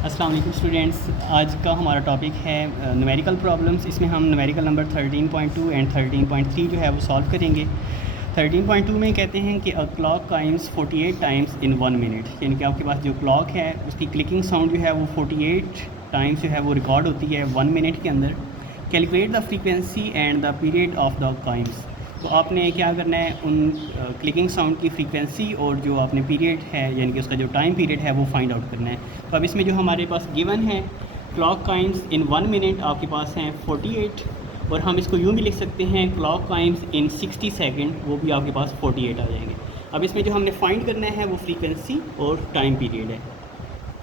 अस्सलाम वालेकुम स्टूडेंट्स। आज का हमारा टॉपिक है न्यूमेरिकल प्रॉब्लम्स। इसमें हम न्यूमेरिकल नंबर 13.2 एंड 13.3 जो है वो सॉल्व करेंगे। 13.2 में कहते हैं कि a clock times 48 times in 1 minute, यानी कि आपके पास जो क्लॉक है उसकी क्लिकिंग साउंड जो है वो 48 टाइम्स जो है वो रिकॉर्ड होती है 1 मिनट के अंदर। Calculate the frequency and the period of the times. तो आपने क्या करना है, उन क्लिकिंग साउंड की फ्रीक्वेंसी और जो आपने पीरियड है यानी कि उसका जो टाइम पीरियड है वो फाइंड आउट करना है। तो अब इसमें जो हमारे पास गिवन है क्लॉक टाइम्स इन 1 मिनट आपके पास हैं 48, और हम इसको यूँ भी लिख सकते हैं क्लॉक टाइम्स इन 60 सेकेंड, वो भी आपके पास 48 आ जाएंगे। अब इसमें जो हमने फाइंड करना है वो फ्रीक्वेंसी और टाइम पीरियड है।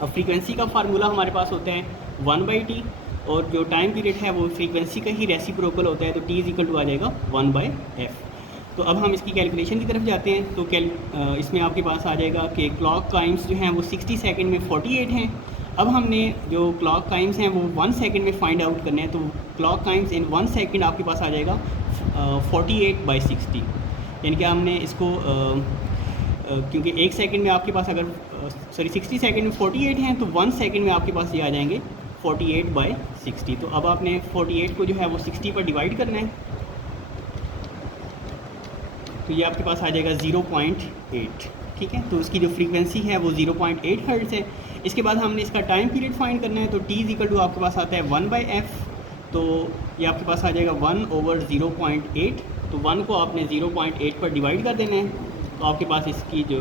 अब फ्रीक्वेंसी का फार्मूला हमारे पास होता है 1/t, और जो टाइम पीरियड है वो फ्रीक्वेंसी का ही रेसिप्रोकल होता है, तो t इज़ इक्वल टू आ जाएगा 1/f। तो अब हम इसकी कैलकुलेशन की तरफ जाते हैं। तो इसमें आपके पास आ जाएगा कि क्लॉक टाइम्स जो हैं वो 60 सेकंड में 48 हैं। अब हमने जो क्लॉक टाइम्स हैं वो 1 सेकंड में फाइंड आउट करने हैं। तो क्लॉक टाइम्स इन 1 सेकंड आपके पास आ जाएगा 48/60, यानी कि हमने इसको क्योंकि 1 सेकंड में आपके पास अगर 60 सेकंड में 48 हैं तो 1 सेकंड में आपके पास ये आ जाएंगे 48/60। तो अब आपने 48 को जो है वो 60 पर डिवाइड करना है, तो ये आपके पास आ जाएगा 0.8। ठीक है, तो उसकी जो फ्रीक्वेंसी है वो 0.8 हर्ट्ज़ है। इसके बाद हमने इसका टाइम पीरियड फाइंड करना है। तो t इज़ इक्वल टू आपके पास आता है 1/f, तो ये आपके पास आ जाएगा 1/0.8। तो 1 को आपने 0.8 पर डिवाइड कर देना है, तो आपके पास इसकी जो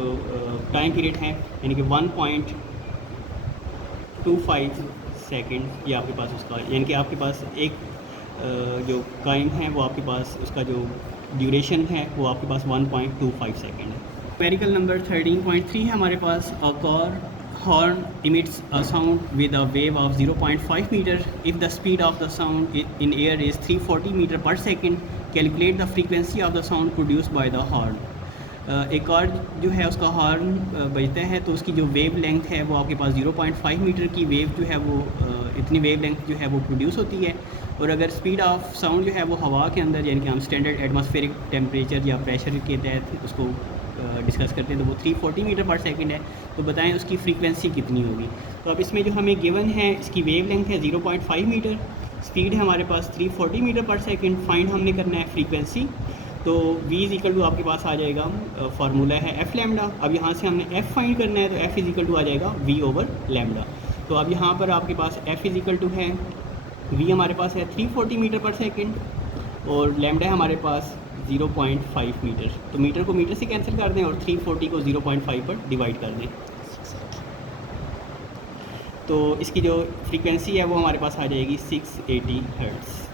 टाइम पीरियड है यानी कि 1.25 सेकेंड, ये आपके पास उसका यानी कि आपके पास एक जो टाइम है वो आपके पास उसका जो ड्यूरेशन है वो आपके पास 1.25 सेकेंड है। न्यूमेरिकल नंबर 13.3 है हमारे पास। A car horn emits a sound with a wave of 0.5 meter if the speed of the sound in air is 340 meter per second. Calculate the frequency of the sound produced by the horn. एक car जो है उसका horn बजता है तो उसकी जो wave length है वो आपके पास 0.5 मीटर की वेव जो है वो इतनी वेव लेंथ जो है वो प्रोड्यूस होती है। और अगर स्पीड ऑफ साउंड जो है वो हवा के अंदर यानी कि हम स्टैंडर्ड एटमॉस्फेरिक टेम्परेचर या प्रेशर के तहत उसको डिस्कस करते हैं तो वो 340 मीटर पर सेकंड है। तो बताएं उसकी फ्रीक्वेंसी कितनी होगी। तो अब इसमें जो हमें गिवन है इसकी वेव लेंथ है 0.5 मीटर, स्पीड है हमारे पास 340 मीटर पर सेकंड। फाइंड हमने करना है फ्रीक्वेंसी। तो v इज़ इक्वल टू आपके पास आ जाएगा फार्मूला है f लैम्डा। अब यहाँ से हमने f फाइंड करना है, तो f इज़ इक्वल टू आ जाएगा v ओवर लैम्डा। तो अब यहाँ पर आपके पास f इज़ इक्वल टू है v हमारे पास है 340 मीटर पर सेकंड, और लैम्डा है हमारे पास 0.5 मीटर। तो मीटर को मीटर से कैंसिल कर दें और 340 को 0.5 पर डिवाइड कर दें, तो इसकी जो फ्रीक्वेंसी है वो हमारे पास आ जाएगी 680 हर्ट्ज़।